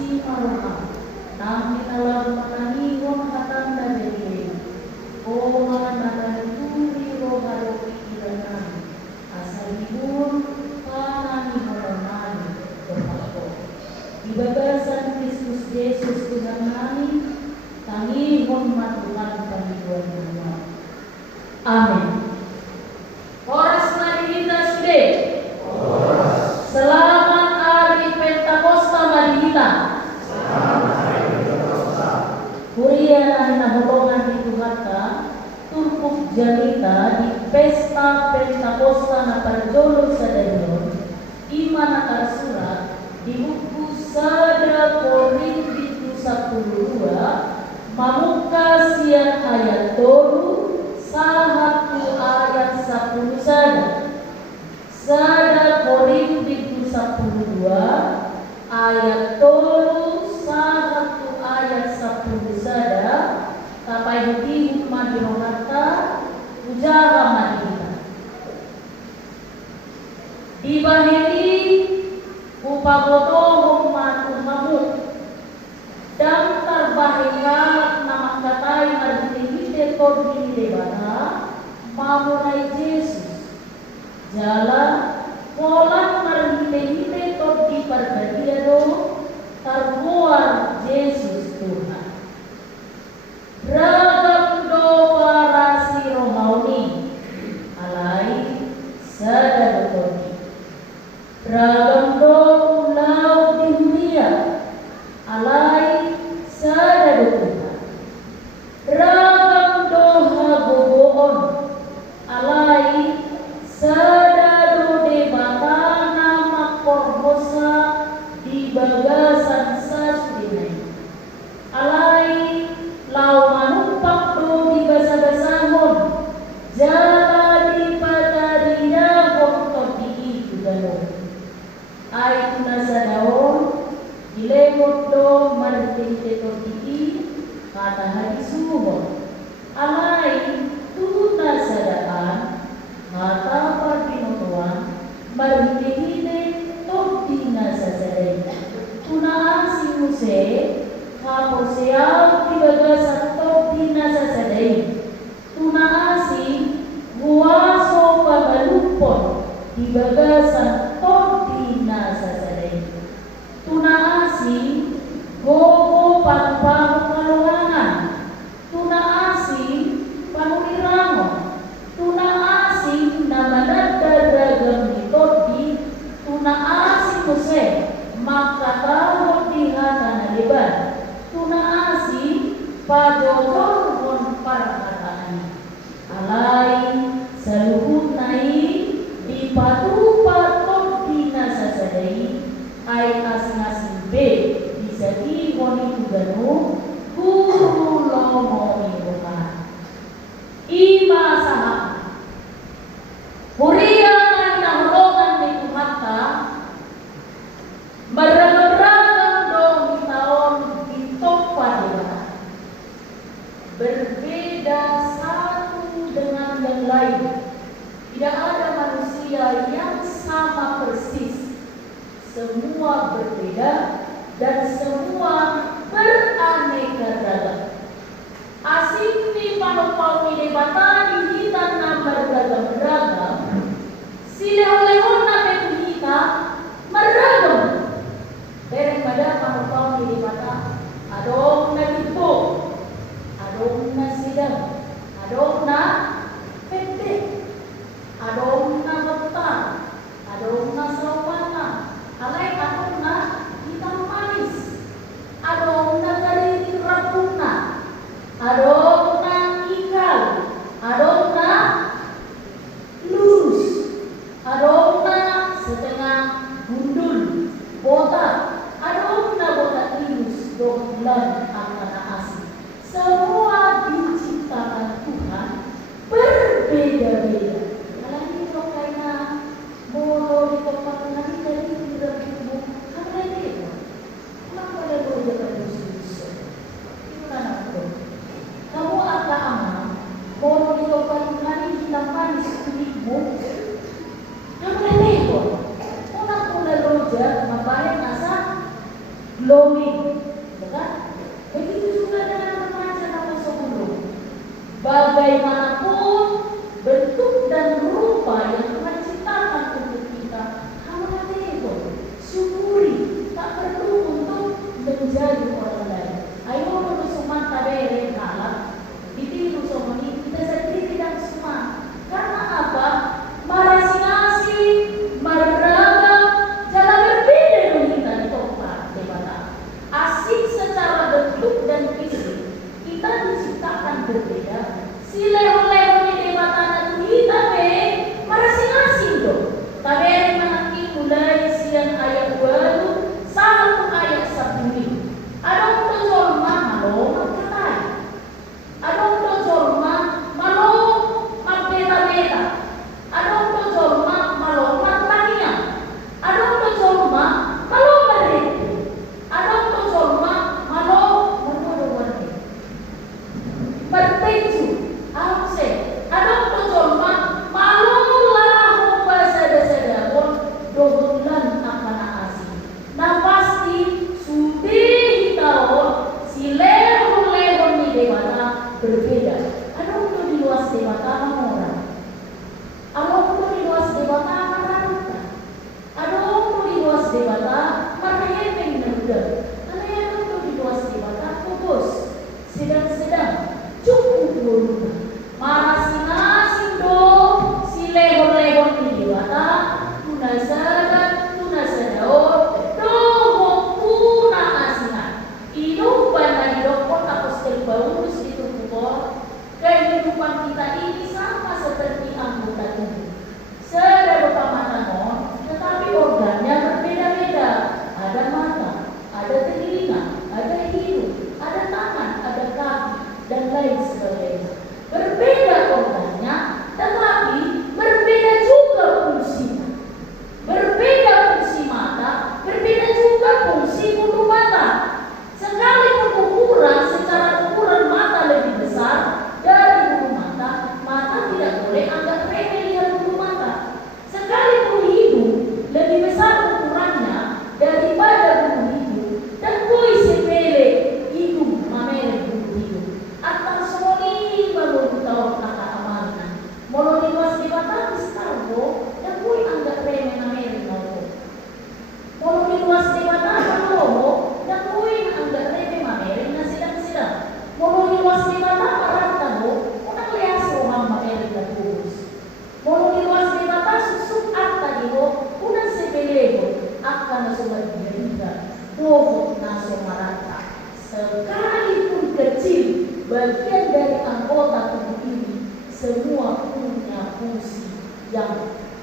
si maraham nami nalam manani wong hatang dari Oman akan turi rohani kirana asalibun kanani moronani berpako di bagasan Kristus Yesus Tuhan kami kami hormat Tuhan kami Tuhan. Amin. Horas mari kita sudah. Selamat hari Pentakosta mari kita. Kuria na naholongan di Tuhanka turpuk jalita di pesta Pentakosta na parjolo sa dayon iman nakasurat di buku 1 Korintus 12 mamuka siang ayat 2 sahatu ayat 10 sada 1 Korintus 12 ayat 2 sahatu ayat 10 sada tapai di madinata ujaha madinata di bahiri upaboto humatu mamuk dan terbahikat nama katai marhite korbi debata mamunai Yesus jalan polan marhite korbi perbadiado terbuar Yesus Tuhan ragam do parasi romauni alai sada korbi ragam do ulau dihuria alai sada Tuhan ragam do hagogoon alai sada do debata nama korbosa di bagasan sasudinai alai lau manumpak do di basa-basangon jala di patarina waktu di itu dalam ay tunasadaon dilemot do martinte tordiki kata hari sumo alai tunasadaan kata pardinotuan martinte tordina sasadai tunaan si Muse kaposeau di bagasan tordina sasadai tunaan si guaso pabalupon di bagasan tordina sasadai tunaasi gogo panu-panu kalungangan tunaasi panurirango tunaasi namanada ragam ditodi tunaasi Muse makatawag di hata leban tunaasi pajojor mon parakataan alai saluhut nai di patu-patu dina sasadai ay asing-asing be bisa diwoni tugano guru lomo ibuka ima saha huria na inahulongan ni Tumata maragam-ragam dong taon ditong padilla berbeda satu dengan yang lain tidak ada manusia yang sama persis semua berbeda dan semua beraneka ragam. Asing di panopau di batani kita nambar ragam-ragam. Silehon na kita meragam. Daripada panopau di bata adong na dito, adong na sidang, adong na pete, adong na betang, adong na sawana. Alai adong na hitam manis, adong na dari rapuna, adong na ikal,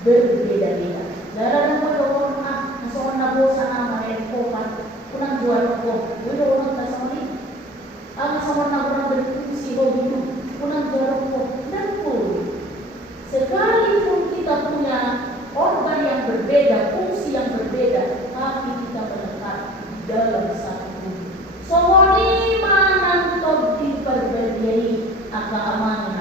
berbeda-beda. Dalam doon nasoon na po sa naman po kunang jual ko. Doon na sa mali. Ang nasoon na kurang berfungsi ho dulu. Kunang jual ko. Dan po, sekalipun kita punya organ yang berbeda, fungsi yang berbeda, tapi kita melekat dalam satu tubuh. Somoni manantod diperbedai agama.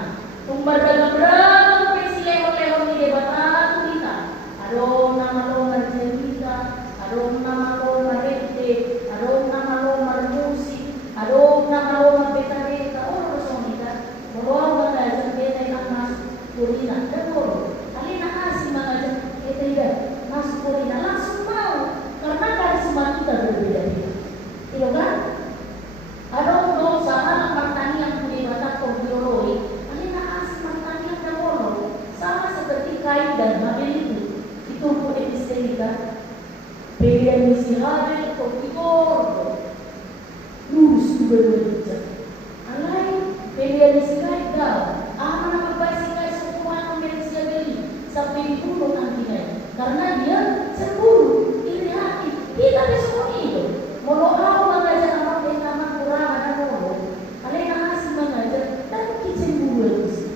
Beragam-ragam versi lehon-lehon di debatan kita. Ada nama lo marjelita, ada nama lo marete, ada nama lo marmusik, ada nama lo marbeta-beta. Oh, sonita. Bawa benda beta yang masuk kulina. Dan kalau alina asing mengajar kita tidak masuk kulina langsung mau karena karisma kita berbeda-beda. Iya kan? Ada dosa anak pertanian yang dibata kombioloi. Sama seperti Kain dan Habel itu pun epistemica. Beda misi Habel kopikor, lurus dua-duanya. Alai beda misi Kain dah. Anak berbasi Kain semua manusia beli sampai dibunuh nantinya. Karena dia cemburu, iri hati. Kita besok itu mau mengajar anak pertama kurang ada mau. Alai nasi mengajar dan kecemburu itu.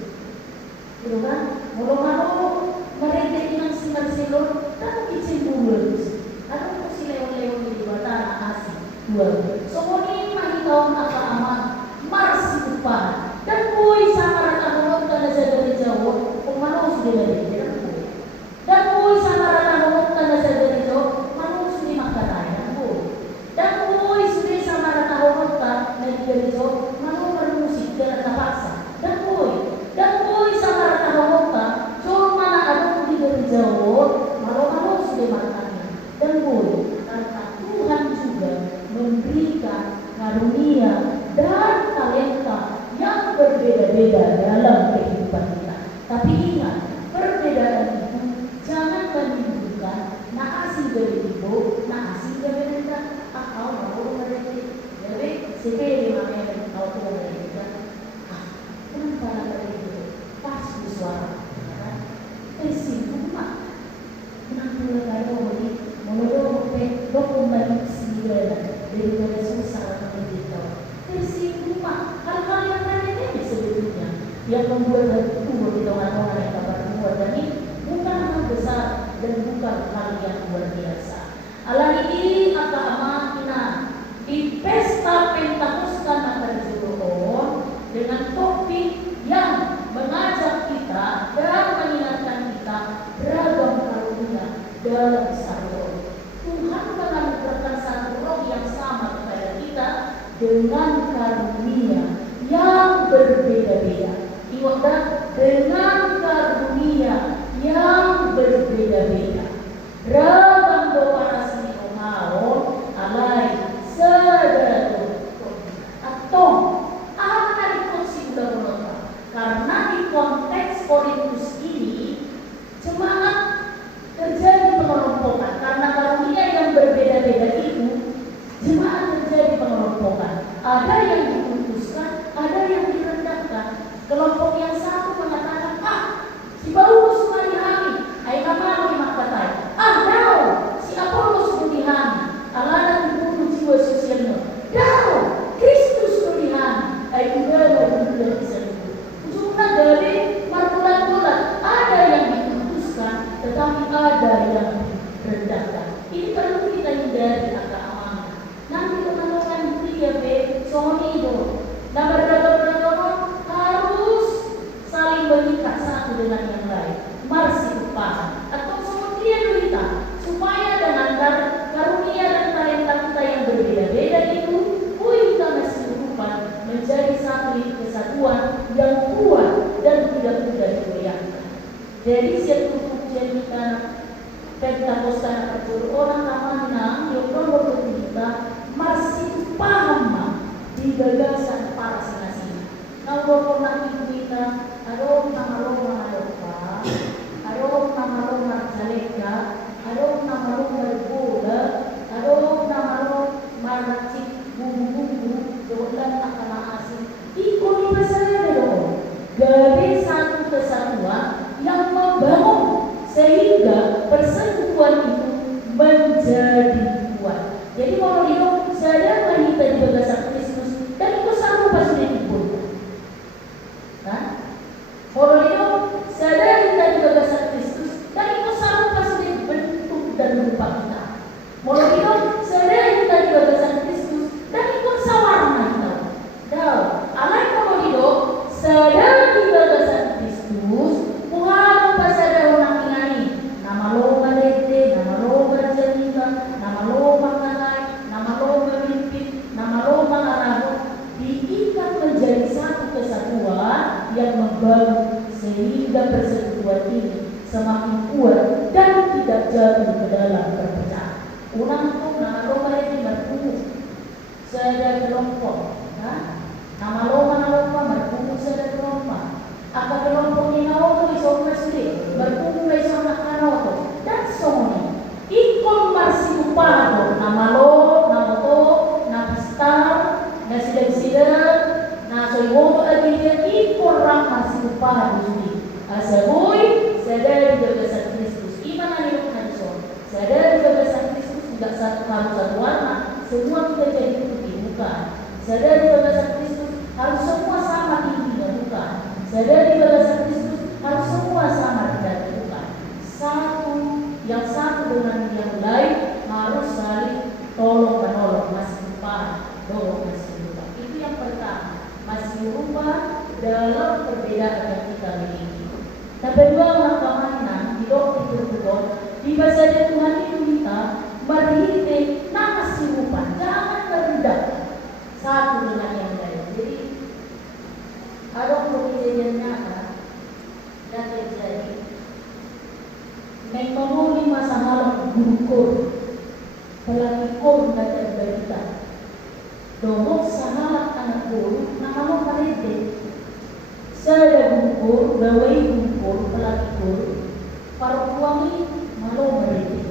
Itu kan? Molo-molo mereka yang sinar-silor dan kecemburu. Ada si leon-leon di batara asing. Dua. Somoni mahitau apa aman marsi upah dan boy sama rata honor tanda sadari Jawa pemano sudah dari dan boy sama rata honor tanda sadari Jawa mano sudah makanaya dan boy sudah sama rata honor tanda dari Jawa mano bermusik dan terpaksa dan boy sama rata honor cuma ada di dari Jawa malu-malu sudah makannya dan boy karena Tuhan juga memberikan karunia dan talenta yang berbeda-beda dalam kehidupan kita. Tapi ingat, perbedaan itu jangan menimbulkan asing dari ibu, asing dari kita. Kau mau mereka, jadi sepele mana yang kau tahu mereka. Kenapa mereka pas suara? Singkuma, kenapa mereka mau dokumen sendiri daripada susah mendidik. Singkuma, hal-hal yang remeh sebetulnya yang membuat tumbuh di tengah-tengah yang dapat membuat ini bukan hal besar dan bukan hal yang luar biasa. Alani ini agama kita di pesta Pentakosta Natal dengan topik yang mengajak kita dan mengingatkan kita beragam karunia dalam satu roh. Tuhan menganugerahkan satu roh yang sama kepada kita dengan karunia yang berbeda-beda. Iwakda dengan karunia yang berbeda-beda. Ragam doa rasmi mau alai sedatu atau apa itu sudah karena di konteks Korintus ini jemaat terjadi pengelompokan karena karunia yang berbeda-beda itu jemaat terjadi pengelompokan. Ada yang dikutuskan, ada yang direndahkan. Kelompok yang satu mengatakan, si Paulus marihami, ay kamari makatai. Daw, si Apollos marihami, alanan dibunuh jiwa sosialnya. Daw, Kristus marihami, ay udara dunia bisa dibunuh. Ujungnya dari marbulan-bulan, ada yang dikutuskan, tetapi ada yang direndahkan. Ini perlu kita hindari agama. Nanti teman-teman dia sonido, dan beragam-ragam harus saling mengikat satu dengan yang lain. Marsi upah atau kemudian kita supaya dengan karunia dan talenta kita yang berbeda-beda itu, kita masih berupa menjadi satu kesatuan yang kuat dan tidak mudah digoyahkan. Jadi satu jadikan Pentakosta Natal orang namanya yang nomor kita masih paham di gagasan para singa-singa. Kalau pernah kita, ada nama Roma Eropa, ada nama Roma Jaleka, ada nama Roma Bola, ada nama Roma Maracik, bumbu-bumbu, dolan akala asing. Ikut saya dong. Dari satu kesatuan yang membangun sehingga jatuh ke dalam perpecahan. Unang itu nama loma ini berkumpul sada kelompok, nama loma berkumpul sada kelompok. Apa kelompok ini naoto iso masuri berkumpul iso nakanoto dan soni. Ikon marsipado nama lo, nama to, nama star, na sidang-sidang, na soiwoto agilia ikon rang marsipado suni. Asaboy sadari gagasan Kristus. Iman ang ilok na Diyos. Sadari gagasan Kristus tidak harus satu warna. Semua kita jadi putih, bukan. Sadari gagasan Kristus harus semua sama tingginya, bukan. Sadari gagasan Kristus harus semua sama tingginya, bukan. Yang satu dengan yang lain harus saling tolong menolong, masih lupa, tolong masih lupa. Itu yang pertama, masih lupa dalam perbedaan yang kita miliki. Nah, kedua kemana di doktrin berhubung di bahasa Tuhan itu kita berhitung nama sirupan, jangan merendah satu dengan yang lain. Jadi ada kejadian nyata yang terjadi. Mengenai masalah gugur, pelakon dan berita. Dohok sahalat anak guru, nama lo parete. Saya gugur, bawai gugur, pelakon. Para suami malu mereka.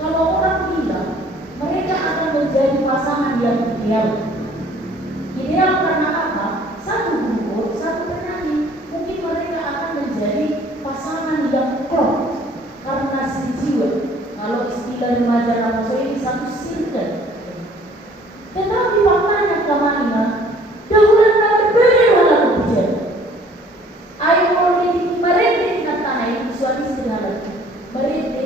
Kalau orang bilang mereka akan menjadi pasangan yang ideal. Ideal karena apa? Satu gugur, satu penyanyi. Mungkin mereka akan menjadi pasangan yang klop. Karena jiwa, kalau istilah remaja Ramoso ini satu circle. Tetapi faktanya kemana? Dahulan berbeda walau hujan. Ayo politik mereka dengan tanah ini suami sederhana. Mereka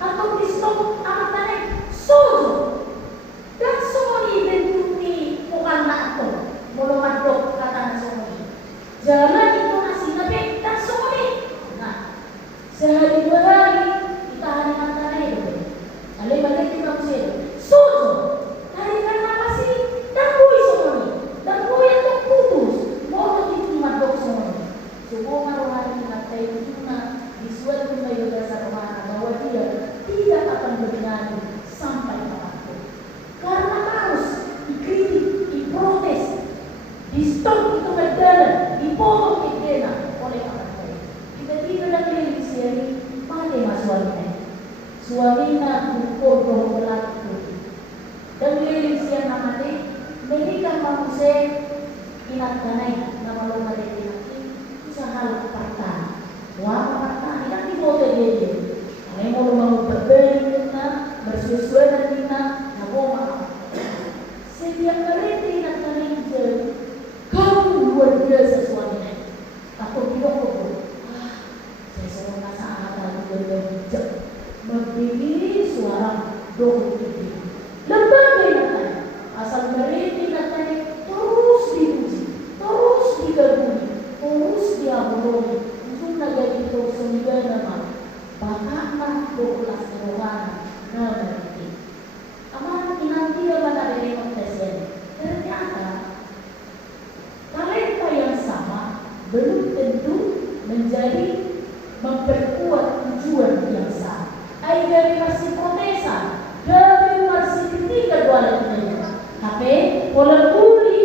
atau di stop amat tanah sozo. Dan semua identiti bukan nakto. Mulu madok kata semua. Jalan itu nasi nabi dan semua ini. Nah, sehari dua hari kita hanya mantan itu. Alih balik kita usir. Susu. Hari karena apa sih? Dan kui semua ini. Dan kui yang terputus. Mau diterima dok semua ini. Semua rohani kita itu cuma disuatu melalui dasar rohani bahwa dia tidak akan bernyanyi sampai kapanpun. Karena harus dikritik, diprotes, di stop itu berjalan, dipotong kekena oleh orang lain. Tiba-tiba lagi siari, mana mas suaminya ukur doh berlaku. Dan lirik siang nama dia, mereka manusia ingat kanai nama lo mereka usaha partai. Wah partai kan dibodoh dia. Kami mau berbeli kita, bersesuaian kita, naboma. Setiap mereka ingat kanai kamu luar biasa suaminya. Aku tidak ukur. Saya suruh nasa anak berbijak. Berdiri suara doa itu. Lembaga yang asal mereka katanya terus dipuji, terus digabungi, terus diabuloni. Untuk negara itu sembilan nama. Bahkan 12 orang nama itu. Aman nanti akan ada yang presiden. Ternyata talenta yang sama belum tentu menjadi memperkuat tujuan yang sama. Ay dari masih protesa, dari masih ketiga dua lagi. Tapi pola uli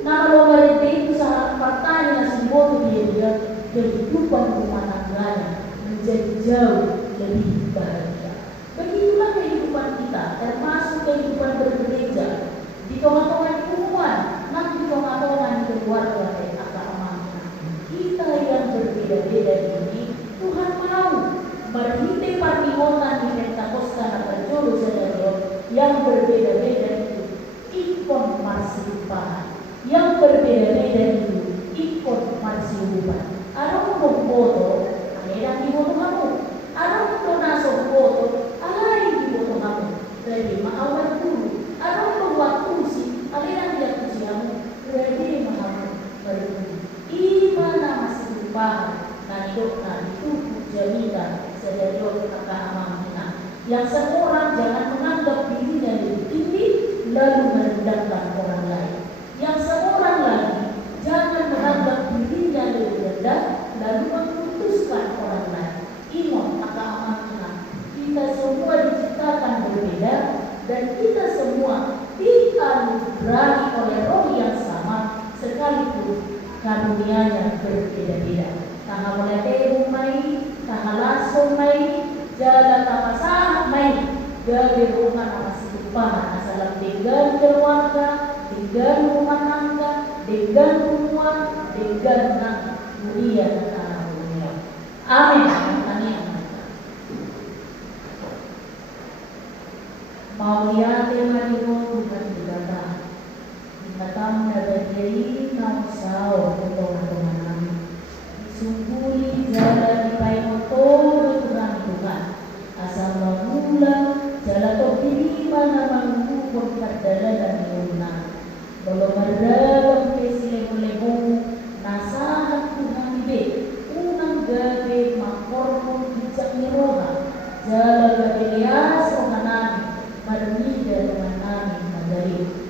nama lomba itu sangat partainya simbol dia kehidupan rumah tangganya menjadi jauh lebih bahagia. Begitulah kehidupan kita, termasuk kehidupan bergereja di tengah-tengah lingkungan, nanti di tengah-tengah keluarga dan agama. Kita yang berbeda-beda ini Tuhan mau berhenti partimotan di Pentakosta atau Jolo Sedario yang berbeda-beda itu ikon marsipan, yang berbeda-beda itu ikon marsipan. Ada untuk foto, ada yang di foto kamu. Ada untuk nasok foto, ada yang di foto kamu. Jadi maawal dulu. Ada untuk waktu kursi, ada yang di kursi kamu. Jadi maawal berdulu. Imana marsipan, kanidokna itu jaminan. Sedario kata amanah. Yang seorang jangan menganggap dirinya lebih tinggi lalu merendahkan orang lain. Yang seorang lagi jangan menganggap dirinya lebih rendah lalu memutuskan orang lain. Ingat kata amanah. Kita karunianya berbeda-beda. Tanga mulai mai, tanga langsung mai, jalan tanga sah mai, dari rumah nama silupan asal dengan keluarga, dengan rumah tangga, dengan rumah, dengan nang mulia tanah mulia. Amin. Amin. Mau lihat tema dulu bukan dikata. Dikata dari nausau potongan-potongan. Sungguli jalan di pai motor kurang Tuhan. Asal mengulang jalan topini mana mengukur perdalan dan diunang. Belum ada kesile lemu nasahat Tuhan ibe. Unang gabe makormu bijak miroha. Jalan gabe lias rohanami. Marmida dengan amin madari.